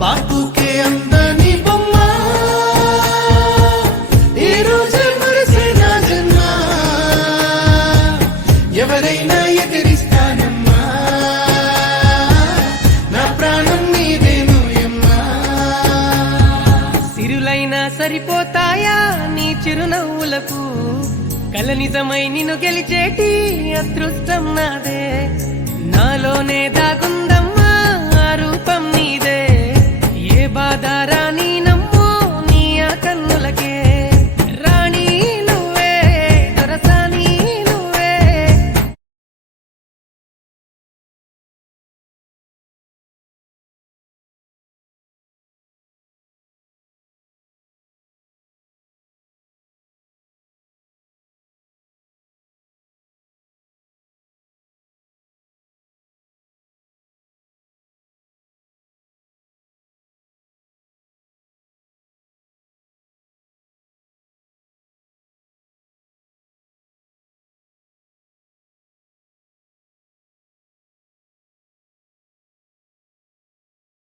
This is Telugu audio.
బాపుకే అందని బొమ్మ ఈ రోజే మురిసే నా జన్మ ఎవరైనా ఎదిరిస్తానమ్మా నా ప్రాణం నీదేను యమ్మా సిరులైనా సరిపోతాయా నీ చిరునవ్వులకు కల నిజమై నిన్ను గెలిచేటి అదృష్టం నాదే నాలోనే దాగుందమ్మా